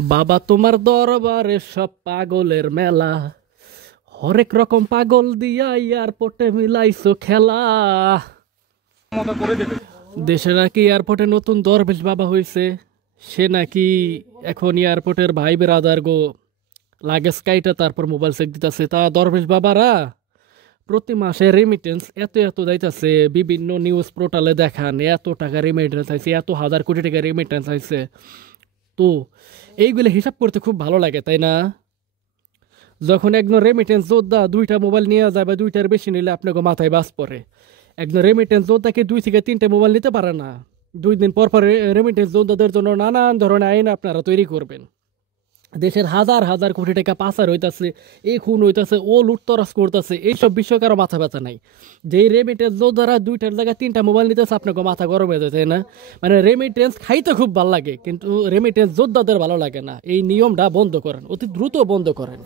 বাবা তোমার দরবারে সব পাগলের মেলা, হরেক রকম পাগল দিয়া এয়ারপোর্টে মিলাইছো খেলা। দেশে নাকি এয়ারপোর্টে নতুন দরবেশ বাবা হয়েছে, সে নাকি এখন এয়ারপোর্টের ভাই বেরাদার গো লাগেজ কাইটা তারপর মোবাইল চেক দিতেছে। তা দরবেশ বাবারা প্রতি মাসে রেমিটেন্স এত এত যাইতেছে, বিভিন্ন নিউজ পোর্টালে দেখান এত টাকা রেমিটেন্স আইছে, এত হাজার কোটি টাকা রেমিটেন্স আইছে। তো এইগুলো হিসাব করতে খুব ভালো লাগে, তাই না? যখন একজন রেমিটেন্স যোদ্ধা দুইটা মোবাইল নিয়ে যায় বা দুইটার বেশি নিলে আপনাকে মাথায় বাস পড়ে। একজন রেমিটেন্স যোদ্ধাকে 2 থেকে 3টে মোবাইল নিতে পারে না। 2 দিন পর পর রেমিটেন্স যোদ্ধাদের জন্য নানান ধরনের আইন আপনারা তৈরি করবেন। দেশের হাজার হাজার কোটি টাকা পাচার হইতাছে, এই খুন হইতাছে, ও লুটতরাজ করতেছে, এইসব বিষয় কারো মাথা ব্যথা নাই। যেই রেমিটেন্স যোদ্ধারা 2টার জায়গায় 3টা মোবাইল নিতেছে আপনাকে মাথা গরম হয়ে যায়, তাই না? মানে রেমিটেন্স খাইতে খুব ভালো লাগে, কিন্তু রেমিটেন্স যোদ্ধাদের ভালো লাগে না। এই নিয়মটা বন্ধ করেন, অতি দ্রুত বন্ধ করেন।